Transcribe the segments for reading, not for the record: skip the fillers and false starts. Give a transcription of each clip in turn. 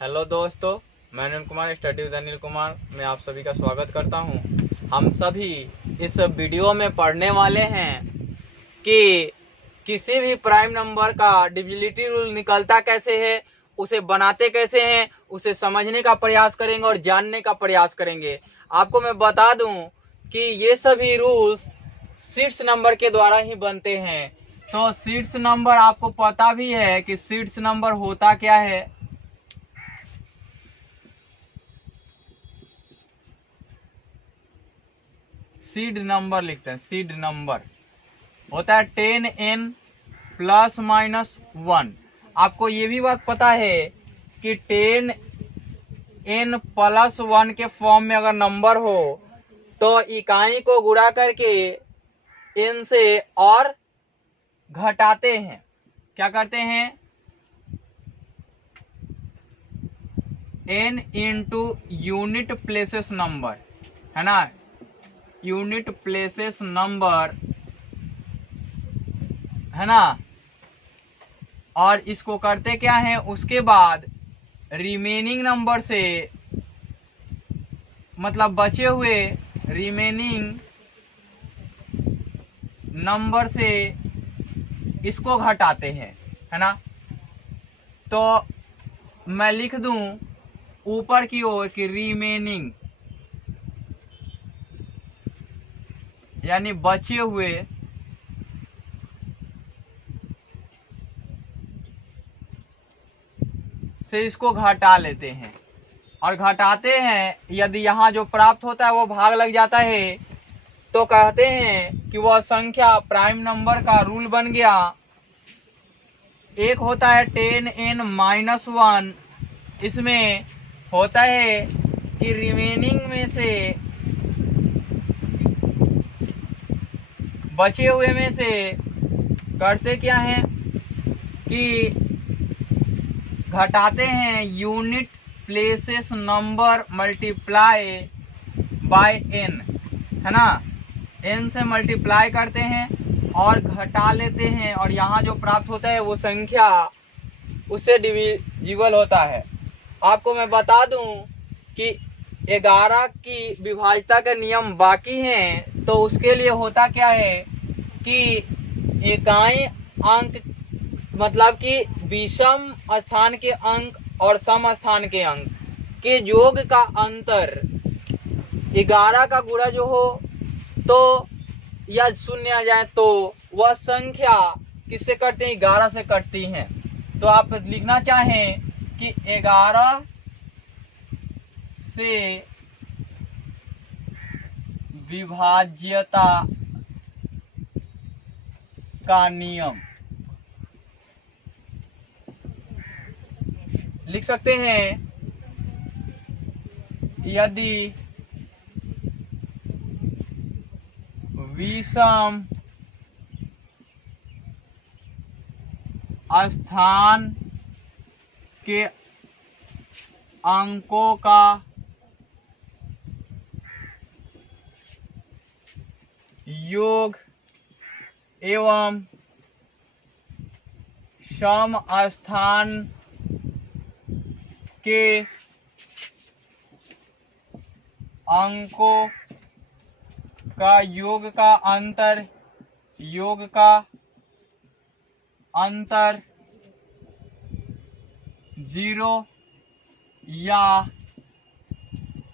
Hello दोस्तों, मैं Anil Kumar study with Anil Kumar में आप सभी का स्वागत करता हूं। हम सभी इस वीडियो में पढ़ने वाले हैं कि किसी भी प्राइम नंबर का डिविजिबिलिटी रूल निकलता कैसे है, उसे बनाते कैसे हैं, उसे समझने का प्रयास करेंगे और जानने का प्रयास करेंगे। आपको मैं बता दूं कि ये सभी रूल्स सीट्स नंबर के द्वारा ही बनते हैं। तो सीट्स नंबर आपको पता भी है कि सीट्स नंबर होता क्या है। सीड नंबर लिखते हैं। सीड नंबर होता है 10n प्लस माइनस 1। आपको ये भी बात पता है कि 10n प्लस 1 के फॉर्म में अगर नंबर हो तो इकाई को गुणा करके n से और घटाते हैं। क्या करते हैं? n into unit places number, है ना, यूनिट प्लेसेस नंबर, है ना। और इसको करते क्या है, उसके बाद रिमेनिंग नंबर से, मतलब बचे हुए रिमेनिंग नंबर से इसको घटाते हैं, है ना। तो मैं लिख दूं ऊपर की ओर कि रिमेनिंग यानी बचे हुए से इसको घटा लेते हैं और घटाते हैं। यदि यहाँ जो प्राप्त होता है वो भाग लग जाता है तो कहते हैं कि वह संख्या प्राइम नंबर का रूल बन गया। एक होता है 10n माइनस 1, इसमें होता है कि रिमेनिंग में से, बचे हुए में से करते क्या है कि घटाते हैं unit places number multiply by n, है ना। n से मल्टीप्लाई करते हैं और घटा लेते हैं और यहाँ जो प्राप्त होता है वो संख्या उससे डिविजिबल होता है। आपको मैं बता दूं कि 11 की विभाज्यता के नियम बाकी हैं, तो उसके लिए होता क्या है कि इकाई अंक, मतलब कि विषम स्थान के अंक और सम स्थान के अंक के योग का अंतर 11 का गुणा जो हो तो या शून्य आ जाए तो वह संख्या किससे कटती है? 11 से कटती हैं। तो आप लिखना चाहें कि 11 से विभाज्यता का नियम लिख सकते हैं। यदि विषम स्थान के अंकों का योग एवं सम स्थान के अंकों का योग का अंतर 0 या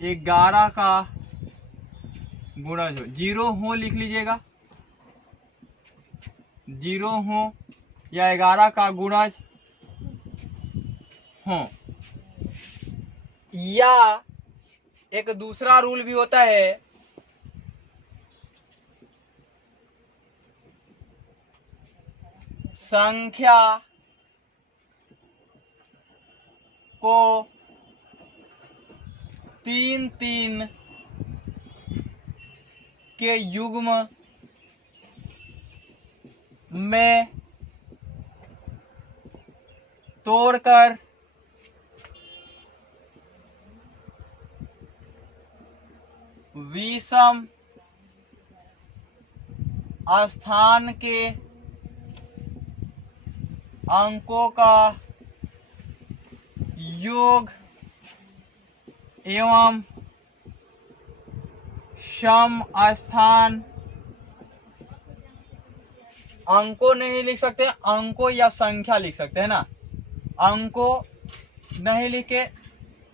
11 का गुणज हो। 0 हो लिख लीजिएगा, 0 हो या 11 का गुणज हो। या एक दूसरा रूल भी होता है, संख्या को 3-3 के युग्म में तोड़कर विषम स्थान के अंकों का योग एवं सम स्थान अंकों नहीं लिख सकते, अंकों या संख्या लिख सकते हैं ना, अंकों नहीं लिखे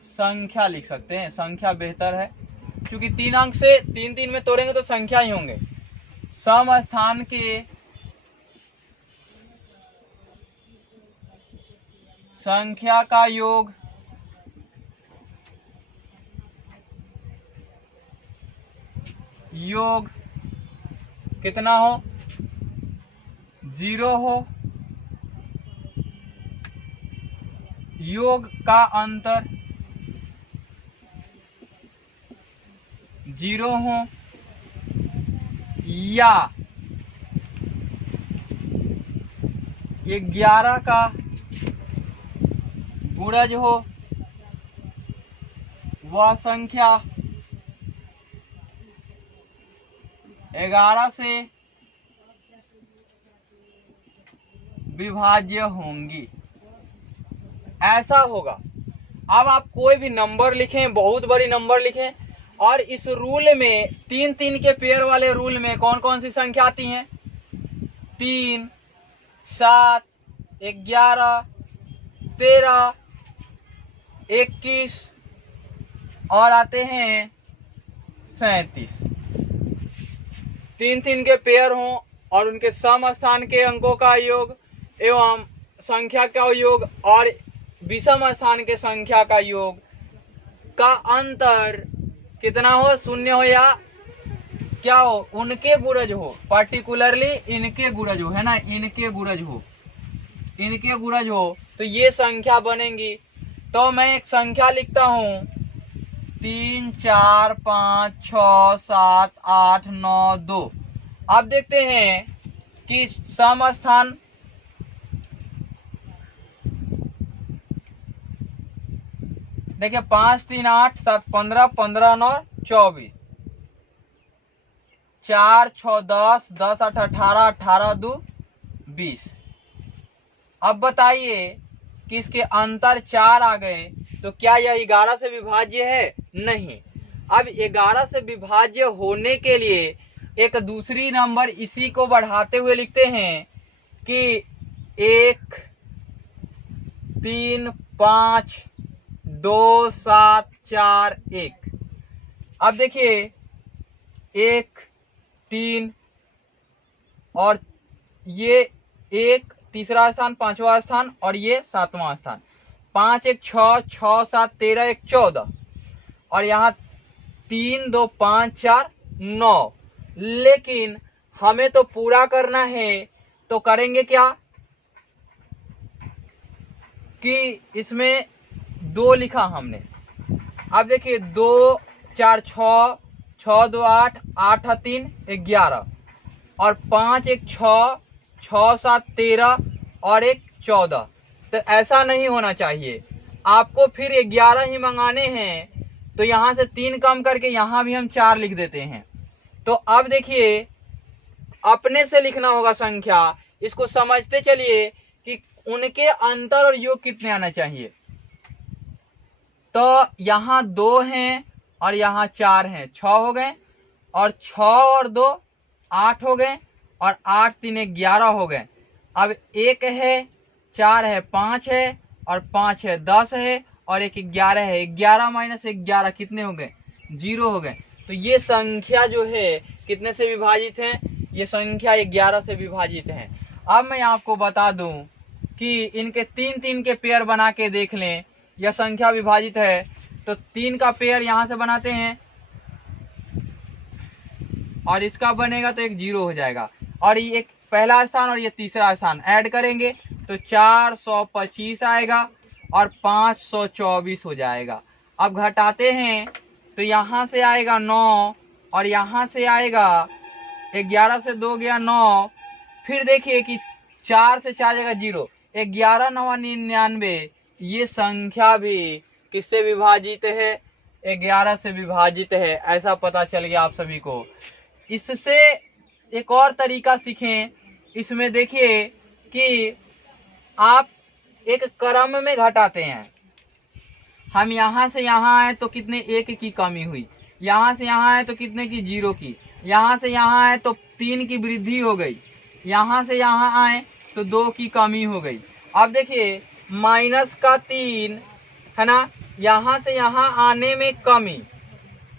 संख्या लिख सकते हैं, संख्या बेहतर है क्योंकि 3 अंक से 3 3 में तोड़ेंगे तो संख्या ही होंगे। सम स्थान के संख्या का योग कितना हो, 0 हो। योग का अंतर 0 हो या 11 का गुणज हो, वह संख्या 11 से विभाज्य होंगी, ऐसा होगा। अब आप कोई भी नंबर लिखें, बहुत बड़ी नंबर लिखें, और इस रूल में 3 3 के पेयर वाले रूल में कौन कौन सी संख्या आती हैं, 3, 7, 11, 13, 21 और आते हैं 37। 3 3 के पेयर हों और उनके सम स्थान के अंकों का योग एवं संख्या का योग और विषम स्थान के संख्या का योग का अंतर कितना हो, 0 हो या क्या हो, उनके गुणज हो, पर्टिकुलरली इनके गुणज हो, है ना, इनके गुणज हो, इनके गुणज हो तो ये संख्या बनेंगी। तो मैं एक संख्या लिखता हूं 3, 4, 5, 6, 7, 8, 9, 2। अब देखते हैं कि सम स्थान देखिए 5, 3, 8, 7, 15, 15, 9, 24, 4, 6, 10, 10, 8, 18, 18, 2, 20। अब बताइए कि इसके अंतर 4 आ गए तो क्या यह 11 से विभाज्य है? नहीं। अब 11 से विभाज्य होने के लिए एक दूसरी नंबर इसी को बढ़ाते हुए लिखते हैं कि 1, 3, 5, 2, 7, 4, 1। अब देखिए 1, 3 और ये 1 तीसरा स्थान, 5वां स्थान और ये 7वां स्थान। 5, 1, 6, 6, 7, 13, 1, 14 और यहाँ 3, 2, 5, 4, 9। लेकिन हमें तो पूरा करना है तो करेंगे क्या कि इसमें 2 लिखा हमने। अब देखिए 2, 4, 6, 6, 2, 8, 8, 3, 11 और 5, 1, 6, 6, 7, 13 और 1, 14। तो ऐसा नहीं होना चाहिए, आपको फिर 11 ही मंगाने हैं तो यहाँ से 3 कम करके यहाँ भी हम 4 लिख देते हैं। तो अब देखिए अपने से लिखना होगा संख्या, इसको समझते चलिए कि उनके अंतर और योग कितने आना चाहिए। तो यहाँ 2 हैं और यहाँ 4 हैं, 6 हो गए और 6 और 2 8 हो गए और 8, 3, 11 हो गए। अब 1 है, 4 है, 5 है और 5 है, 10 है और 1 11 है। 11 माइनस 11 कितने हो गए? 0 हो गए। तो ये संख्या जो है कितने से विभाजित है? ये संख्या 11 से विभाजित है। अब मैं आपको बता दूं कि इनके 3 3 के पेयर बना के देख लें, यह संख्या विभाजित है तो 3 का पेयर यहां से बनाते हैं और इसका बनेगा तो एक 0 हो जाएगा और ये एक पहला स्थान और ये तीसरा स्थान ऐड करेंगे तो 425 आएगा और 524 हो जाएगा। अब घटाते हैं तो यहाँ से आएगा 9 और यहाँ से आएगा 11 से 2 गया 9। फिर देखिए कि 4 से 4 जाएगा 0, 11 9 99। ये संख्या भी किससे विभाजित है? 11 से विभाजित है, ऐसा पता चल गया आप सभी को। इससे एक और तरीका सीखें। इसमें देखिए कि आप एक क्रम में घटाते हैं, हम यहाँ से यहाँ आए तो कितने, एक की कमी हुई, यहाँ से यहाँ आए तो कितने की, 0 की, यहाँ से यहाँ आए तो 3 की वृद्धि हो गई, यहाँ से यहाँ आए तो 2 की कमी हो गई। अब देखिए -3 है ना, यहाँ से यहाँ आने में कमी,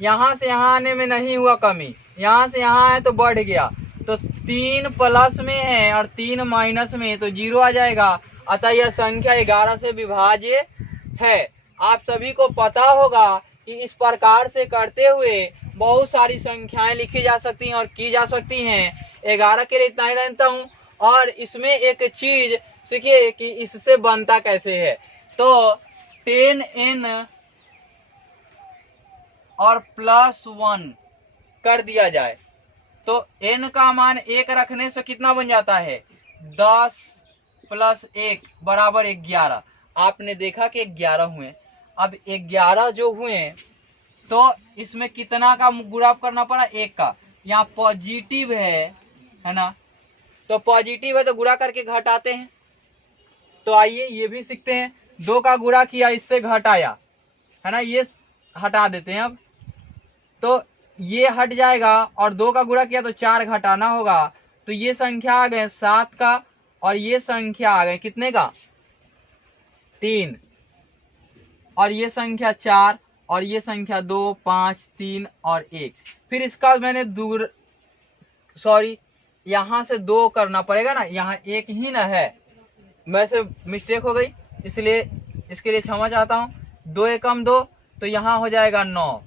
यहाँ से यहाँ आने में नहीं हुआ कमी, यहाँ से यहाँ आए तो बढ़ गया, तो 3 प्लस में है और 3 माइनस में, तो 0 आ जाएगा। अतः यह संख्या 11 से विभाज्य है। आप सभी को पता होगा कि इस प्रकार से करते हुए बहुत सारी संख्याएं लिखी जा सकती हैं और की जा सकती हैं। 11 के लिए इतना ही रहता हूँ। और इसमें एक चीज सीखिए कि इससे बनता कैसे है। तो 10n और +1 कर दिया जाए तो n का मान 1 रखने से कितना बन जाता है, 10 + 1 = 11। आपने देखा कि 11 हुए। अब 11 जो हुए तो इसमें कितना का गुणा करना पड़ा, 1 का। यहाँ पॉजिटिव है ना, तो पॉजिटिव है तो गुणा करके घटाते हैं। तो आइए ये भी सीखते हैं। 2 का गुणा किया, इससे घटाया है ना, ये हटा देते हैं। अब तो ये हट जाएगा और 2 का गुणा किया तो 4 घटाना होगा, तो ये संख्या आ गए 7 का और ये संख्या आ गए कितने का, 3, और ये संख्या 4 और ये संख्या 2, 5, 3 और 1। फिर इसका मैंने यहाँ से 2 करना पड़ेगा ना, यहाँ 1 ही ना है, वैसे मिस्टेक हो गई इसलिए इसके लिए क्षमा चाहता हूँ। 2 एकम 2 तो यहाँ हो जाएगा 9।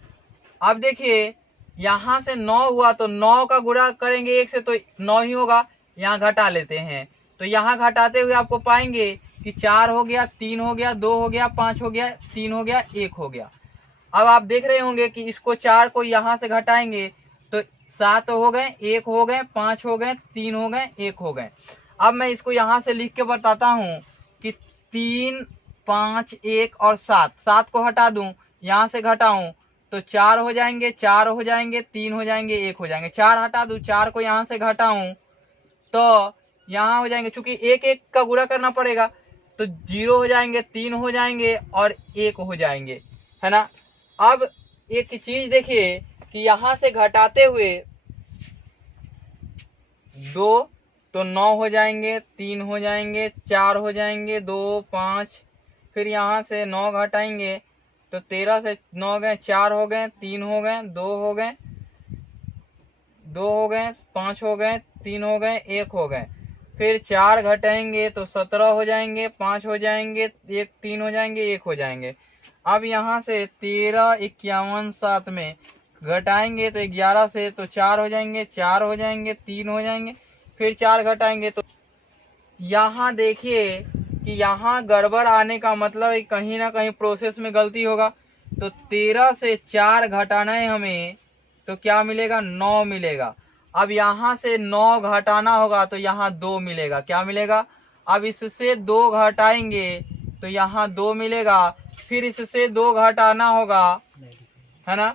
अब देखिए यहाँ से 9 हुआ तो 9 का गुणा करेंगे 1 से तो 9 ही होगा, यहाँ घटा लेते हैं। तो यहाँ घटाते हुए आपको पाएंगे कि 4 हो गया, 3 हो गया, 2 हो गया, 5 हो गया, 3 हो गया, 1 हो गया। अब आप देख रहे होंगे कि इसको 4 को यहाँ से घटाएंगे तो 7 हो गए, 1 हो गए, 5 हो गए, 3 हो गए, 1 हो गए। अब मैं इसको यहाँ से लिख के बताता हूँ कि 3, 5, 1 और 7 को हटा दूं, यहाँ से घटाऊं तो 4 हो जाएंगे, 4 हो जाएंगे, 3 हो जाएंगे, 1 हो जाएंगे। 4 हटा दूं, 4 को यहाँ से घटाऊं तो यहाँ हो जाएंगे, चूंकि 1 का गुणा करना पड़ेगा तो 0 हो जाएंगे, 3 हो जाएंगे और 1 हो जाएंगे, है ना। अब एक चीज देखिए कि यहाँ से घटाते हुए 2 तो 9 हो जाएंगे, 3 हो जाएंगे, 4 हो जाएंगे, 2, 5, फिर यहाँ से 9 घटाएंगे तो 13 से 9 गए, 4 हो गए, 3 हो गए, 2 हो गए, 2 हो गए, 5 हो गए, 3 हो गए, 1 हो गए। फिर 4 घटाएंगे तो 17 हो जाएंगे, 5 हो जाएंगे, 1, 3 हो जाएंगे, 1 हो जाएंगे। अब यहाँ से 13, 51, 7 में घटाएंगे तो 11 से तो 4 हो जाएंगे, 4 हो जाएंगे, 3 हो जाएंगे, फिर 4 घटाएंगे तो यहाँ देखिए कि यहाँ गड़बड़ आने का मतलब है कहीं ना कहीं प्रोसेस में गलती होगा। तो 13 से 4 घटाना है हमें तो क्या मिलेगा, 9 मिलेगा। अब यहाँ से 9 घटाना होगा तो यहाँ 2 मिलेगा, क्या मिलेगा। अब इससे 2 घटाएंगे तो यहाँ 2 मिलेगा, फिर इससे 2 घटाना होगा, है ना।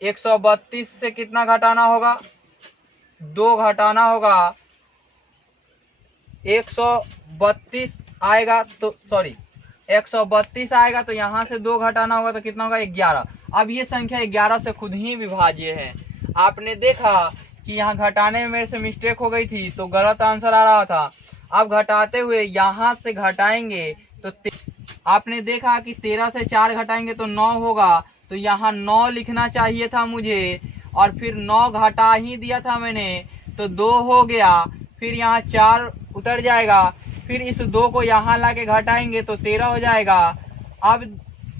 132 से कितना घटाना होगा, 2 घटाना होगा। 132 आएगा तो 132 आएगा तो यहाँ से 2 घटाना होगा तो कितना होगा, 11। अब ये संख्या 11 से खुद ही विभाज्य है। आपने देखा कि यहाँ घटाने में मेरे से मिस्टेक हो गई थी तो गलत आंसर आ रहा था। अब घटाते हुए यहाँ से घटाएंगे तो आपने देखा कि 13 से 4 घटाएंगे तो 9 होगा, तो यहाँ 9 लिखना चाहिए था मुझे, और फिर 9 घटा ही दिया था मैंने तो 2 हो गया। फिर यहाँ 4 उतर जाएगा, फिर इस 2 को यहाँ लाके घटाएंगे तो 13 हो जाएगा। अब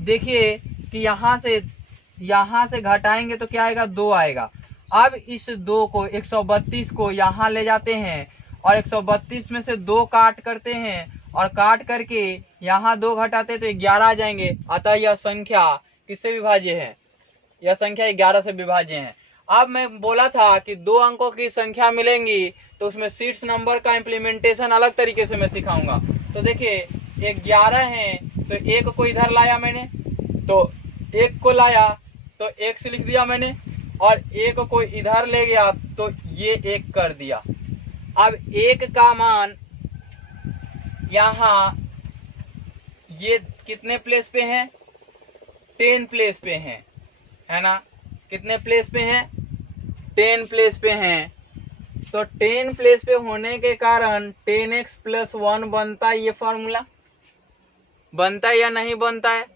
देखिए कि यहाँ से घटाएंगे तो क्या आएगा, 2 आएगा। अब इस 2 को 132 को यहाँ ले जाते हैं और 132 में से 2 काट करते हैं और काट करके यहाँ 2 घटाते तो 11 आ जाएंगे। अतः यह संख्या किससे विभाज्य है, यह संख्या 11 से विभाज्य है। अब मैं बोला था कि 2 अंकों की संख्या मिलेंगी तो उसमें सीट्स नंबर का इम्प्लीमेंटेशन अलग तरीके से मैं सिखाऊंगा। तो देखिए 11 है तो 1 को इधर लाया मैंने, तो 1 को लाया तो 1 से लिख दिया मैंने, और 1 को इधर ले गया तो ये 1 कर दिया। अब 1 का मान यहाँ ये कितने प्लेस पे है, 10 प्लेस पे हैं, है ना। कितने प्लेस पे हैं? 10 प्लेस पे हैं। तो 10 प्लेस पे होने के कारण 10x + 1 बनता है। ये फॉर्मूला बनता है या नहीं बनता है?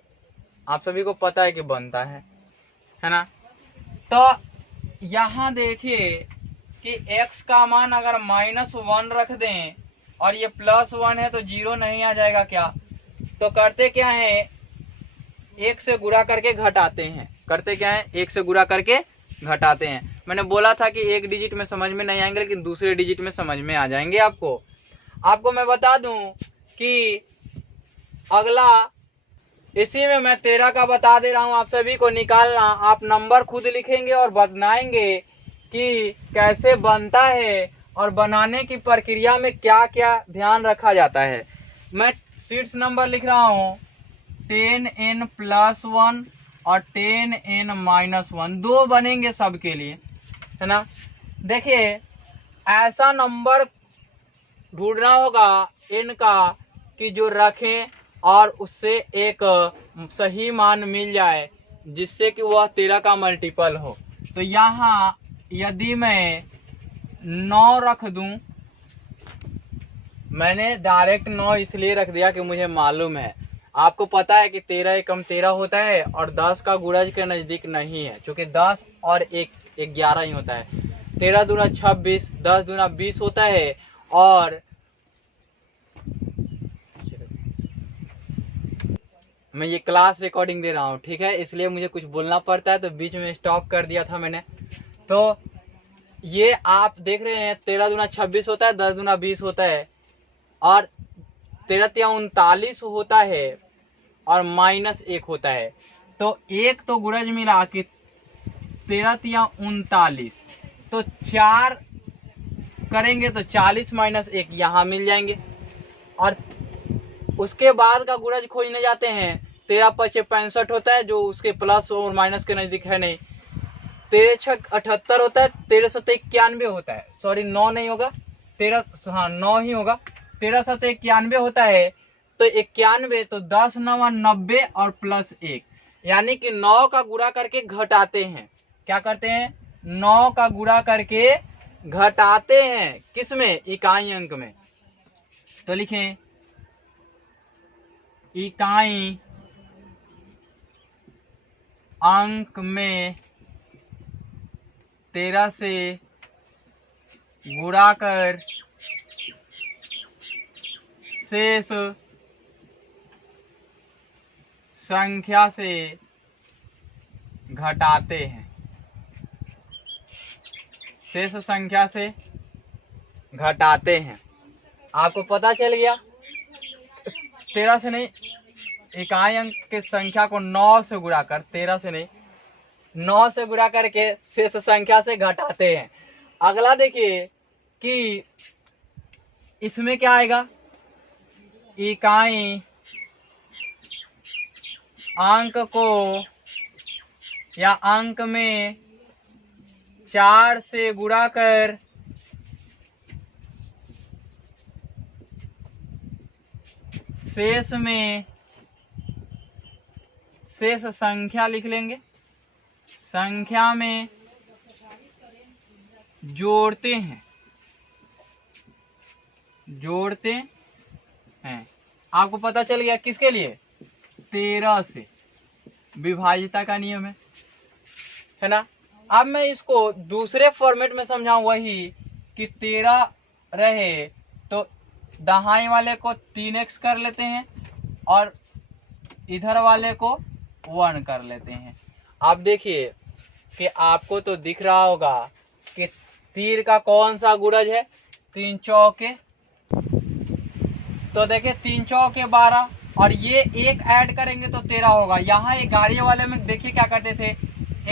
आप सभी को पता है कि बनता है ना। तो यहाँ देखिए कि x का मान अगर -1 रख दें और ये +1 है तो 0 नहीं आ जाएगा क्या? तो करते क्या है, 1 से गुणा करके घटाते हैं। करते क्या है, 1 से गुणा करके घटाते हैं। मैंने बोला था कि एक डिजिट में समझ में नहीं आएंगे, लेकिन दूसरे डिजिट में समझ में आ जाएंगे। आपको मैं बता दूं कि अगला इसी में मैं 13 का बता दे रहा हूं, आप सभी को निकालना। आप नंबर खुद लिखेंगे और बनाएंगे कि कैसे बनता है और बनाने की प्रक्रिया में क्या क्या ध्यान रखा जाता है। मैं शीट्स नंबर लिख रहा हूं, 10n + 1 और 10n - 1, 2 बनेंगे सबके लिए, है ना। देखिए ऐसा नंबर ढूंढना होगा n का कि जो रखें और उससे एक सही मान मिल जाए जिससे कि वह 13 का मल्टीपल हो। तो यहाँ यदि मैं 9 रख दूं, मैंने डायरेक्ट 9 इसलिए रख दिया कि मुझे मालूम है, आपको पता है कि 13 एकम 13 होता है और 10 का गुणज के नजदीक नहीं है, क्योंकि 10 और 1 11 ही होता है। 13 दूना 26, 10 दूना 20 होता है। और मैं ये क्लास रिकॉर्डिंग दे रहा हूँ, ठीक है, इसलिए मुझे कुछ बोलना पड़ता है, तो बीच में स्टॉप कर दिया था मैंने। तो ये आप देख रहे हैं 13 दूना 26 होता है, 10 दूना 20 होता है और 13 तिया 39 होता है और -1 होता है। तो एक तो गुणज मिला कि 13 तिया 39, तो 4 करेंगे तो 40 - 1 यहाँ मिल जाएंगे। और उसके बाद का गुणज खोजने जाते हैं, 13 × 5 = 65 होता है, जो उसके प्लस और माइनस के नजदीक है नहीं। 13 × 6 = 78 होता है, 13 × 7 = 91 होता है। सॉरी 9 नहीं होगा, 9 ही होगा। 13 × 7 = 91 होता है। तो 91, तो 10 × 9 = 90 और +1, यानी कि 9 का गुणा करके घटाते हैं। क्या करते हैं? 9 का गुणा करके घटाते हैं। किस में? इकाई अंक में। तो लिखें इकाई अंक में 13 से गुणा कर शेष संख्या से घटाते हैं। शेष संख्या से घटाते हैं। आपको पता चल गया, 13 से नहीं, इकाई अंक के संख्या को 9 से गुणा कर, 13 से नहीं 9 से गुणा करके शेष संख्या से घटाते हैं। अगला देखिए कि इसमें क्या आएगा, इकाई अंक को या अंक में 4 से गुणा कर शेष में शेष संख्या लिख लेंगे, संख्या में जोड़ते हैं। आपको पता चल गया किसके लिए? 13 से। विभाज्यता का नियम है ना। अब मैं इसको दूसरे फॉर्मेट में समझाऊं, वही कि 13 रहे तो दाहिने वाले को 3x कर लेते हैं और इधर वाले को 1 कर लेते हैं। आप देखिए कि आपको तो दिख रहा होगा कि तीर का कौन सा गुणज है, 3 चौके। तो देखिए 3 चौके 12 और ये एक ऐड करेंगे तो 13 होगा। यहाँ एक गाड़ी वाले में देखिए क्या करते थे,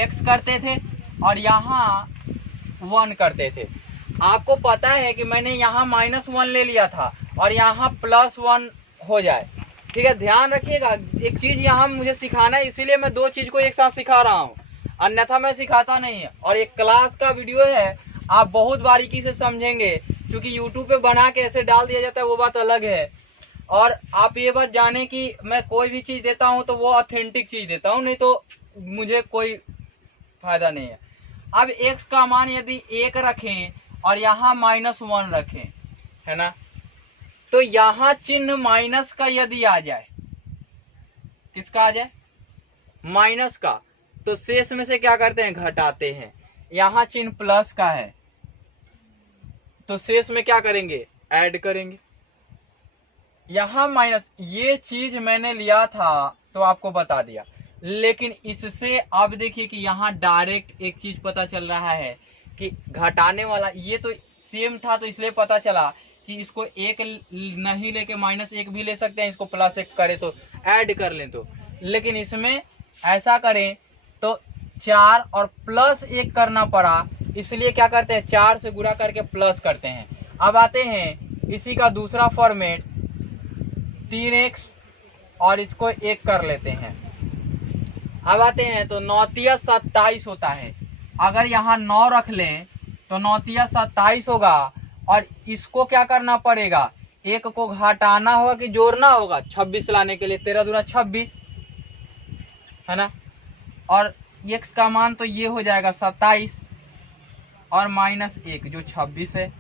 x करते थे और यहाँ 1 करते थे। आपको पता है कि मैंने यहाँ -1 ले लिया था और यहाँ +1 हो जाए, ठीक है। ध्यान रखिएगा, एक चीज यहाँ मुझे सिखाना है, इसीलिए मैं 2 चीज को एक साथ सिखा रहा हूँ, अन्यथा मैं सिखाता नहीं है। और एक क्लास का वीडियो है, आप बहुत बारीकी से समझेंगे, क्योंकि यूट्यूब पे बना के ऐसे डाल दिया जाता है, वो बात अलग है। और आप ये बात जाने कि मैं कोई भी चीज देता हूं तो वो ऑथेंटिक चीज देता हूं, नहीं तो मुझे कोई फायदा नहीं है। अब x का मान यदि 1 रखें और यहाँ -1 रखें, है ना, तो यहाँ चिन्ह माइनस का यदि आ जाए, किसका आ जाए, माइनस का, तो शेष में से क्या करते हैं, घटाते हैं। यहाँ चिन्ह प्लस का है तो शेष में क्या करेंगे, ऐड करेंगे। यहाँ माइनस, ये चीज मैंने लिया था तो आपको बता दिया, लेकिन इससे अब देखिए कि यहाँ डायरेक्ट एक चीज पता चल रहा है कि घटाने वाला ये तो सेम था, तो इसलिए पता चला कि इसको 1 नहीं लेके -1 भी ले सकते हैं, इसको +1 करें तो ऐड कर लें तो, लेकिन इसमें ऐसा करें तो 4 और +1 करना पड़ा, इसलिए क्या करते हैं, 4 से गुणा करके प्लस करते हैं। अब आते हैं इसी का दूसरा फॉर्मेट, 3x और इसको 1 कर लेते हैं। अब आते हैं तो 9 तिया 27 होता है। अगर यहाँ 9 रख लें तो 9 तिया 27 होगा, और इसको क्या करना पड़ेगा, 1 को घटाना होगा कि जोड़ना होगा, 26 लाने के लिए 13 दूना 26, है ना, और x का मान तो ये हो जाएगा 27 और -1 जो 26 है।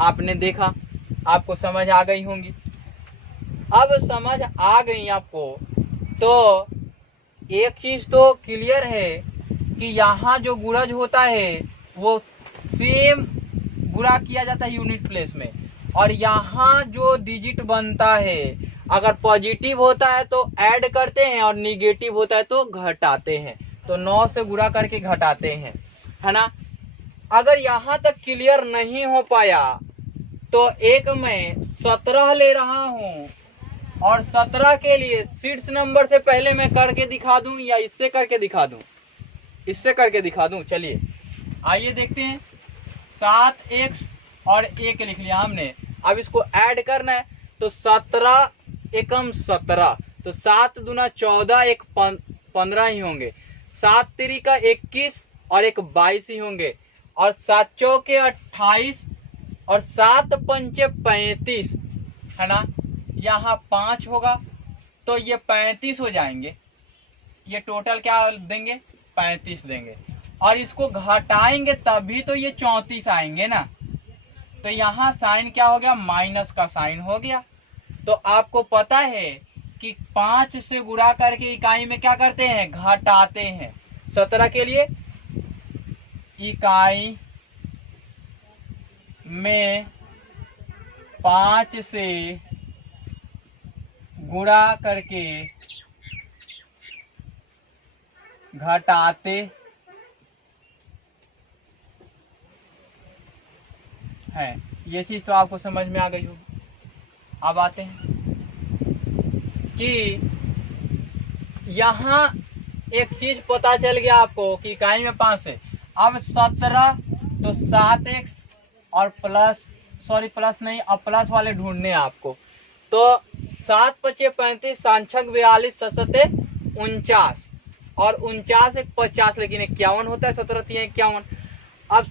आपने देखा, आपको समझ आ गई होंगी। अब समझ आ गई आपको तो एक चीज तो क्लियर है कि यहाँ जो गुणज होता है वो सेम गुणा किया जाता है यूनिट प्लेस में, और यहाँ जो डिजिट बनता है अगर पॉजिटिव होता है तो ऐड करते हैं और निगेटिव होता है तो घटाते हैं, तो 9 से गुणा करके घटाते हैं, है ना। अगर यहाँ तक क्लियर नहीं हो पाया तो एक मैं 17 ले रहा हूँ, और 17 के लिए शीर्ष नंबर से पहले मैं करके दिखा दूं या इससे करके दिखा दूं, इससे करके दिखा दूं। चलिए आइए देखते हैं। 7x और 1 लिख लिया हमने, अब इसको ऐड करना है तो 17 एकम 17, तो 7 दूना 14, 1 15 ही होंगे, 7 तिरिका 21 और 1 22 ही होंगे, और 7 चौके 28 और 7 पंचे 35, है ना। यहाँ 5 होगा तो ये 35 हो जाएंगे, ये टोटल क्या देंगे, 35 देंगे, और इसको घटाएंगे तभी तो ये 34 आएंगे ना। तो यहाँ साइन क्या हो गया, माइनस का साइन हो गया। तो आपको पता है कि 5 से गुणा करके इकाई में क्या करते हैं, घटाते हैं। 17 के लिए इकाई में 5 से गुणा करके घटाते हैं। ये चीज तो आपको समझ में आ गई होगी। अब आते हैं कि यहाँ एक चीज पता चल गया आपको कि इकाई में 5 से, अब 17 तो 7x और प्लस नहीं, अब प्लस वाले ढूंढने हैं आपको, तो 7 पचे 35, सांछक 42, 7 49, और 49 एक 50, लेकिन 51 होता है, 17 3 51। अब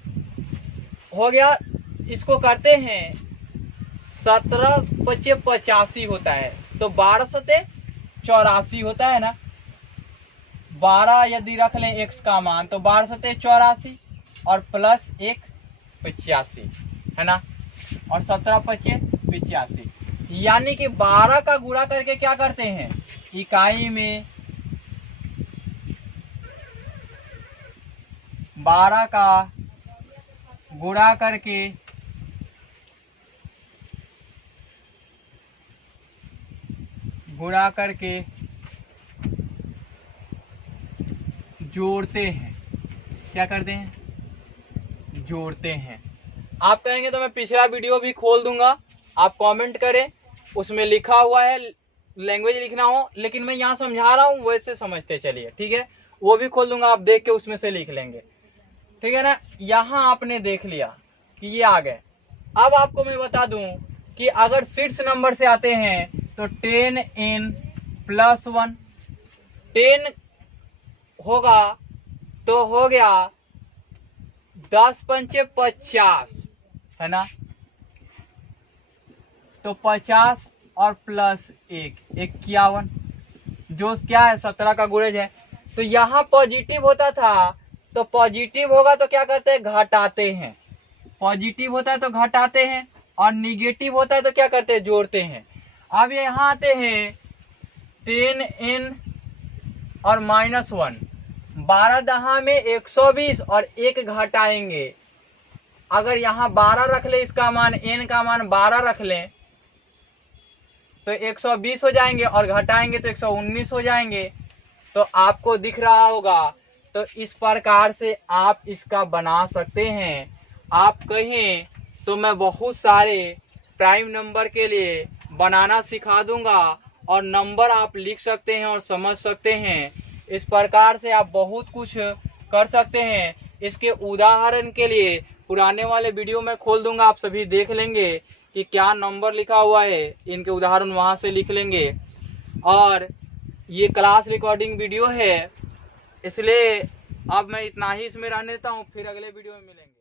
हो गया, इसको करते हैं 17 पचे 85 होता है, तो 12 सते 84 होता है ना। 12 यदि रख लें x का मान तो 12 सते 84 और प्लस 1 85, है ना, और 17 पचे 85, यानी कि 12 का गुणा करके क्या करते हैं, इकाई में 12 का गुणा करके जोड़ते हैं। क्या करते हैं, जोड़ते हैं। आप कहेंगे तो मैं पिछला वीडियो भी खोल दूंगा, आप कमेंट करें, उसमें लिखा हुआ है, लैंग्वेज लिखना हो, लेकिन मैं यहाँ समझा रहा हूँ वैसे समझते चलिए, ठीक है। वो भी खोल दूंगा, आप देख के उसमें से लिख लेंगे, ठीक है ना। यहाँ आपने देख लिया कि ये आ गए। अब आपको मैं बता दूं कि अगर शीर्ष नंबर से आते हैं तो 10n + 1, 10 होगा तो हो गया 10 पंचे 50, है ना, तो 50 और प्लस 1 51, जो क्या है 17 का गुणज है। तो यहाँ पॉजिटिव होता था, तो पॉजिटिव होगा तो क्या करते हैं, घटाते हैं। पॉजिटिव होता है तो घटाते हैं, और निगेटिव होता है तो क्या करते हैं, जोड़ते हैं। अब यहाँ आते हैं 10n और -1, 12 दहा में 120 और 1 घटाएंगे। अगर यहाँ 12 रख ले, इसका मान n का मान 12 रख लें तो 120 हो जाएंगे, और घटाएंगे तो 119 हो जाएंगे। तो आपको दिख रहा होगा। तो इस प्रकार से आप इसका बना सकते हैं। आप कहें तो मैं बहुत सारे प्राइम नंबर के लिए बनाना सिखा दूंगा, और नंबर आप लिख सकते हैं और समझ सकते हैं। इस प्रकार से आप बहुत कुछ कर सकते हैं। इसके उदाहरण के लिए पुराने वाले वीडियो में खोल दूंगा, आप सभी देख लेंगे कि क्या नंबर लिखा हुआ है। इनके उदाहरण वहां से लिख लेंगे। और ये क्लास रिकॉर्डिंग वीडियो है, इसलिए अब मैं इतना ही इसमें रहने देता हूँ। फिर अगले वीडियो में मिलेंगे।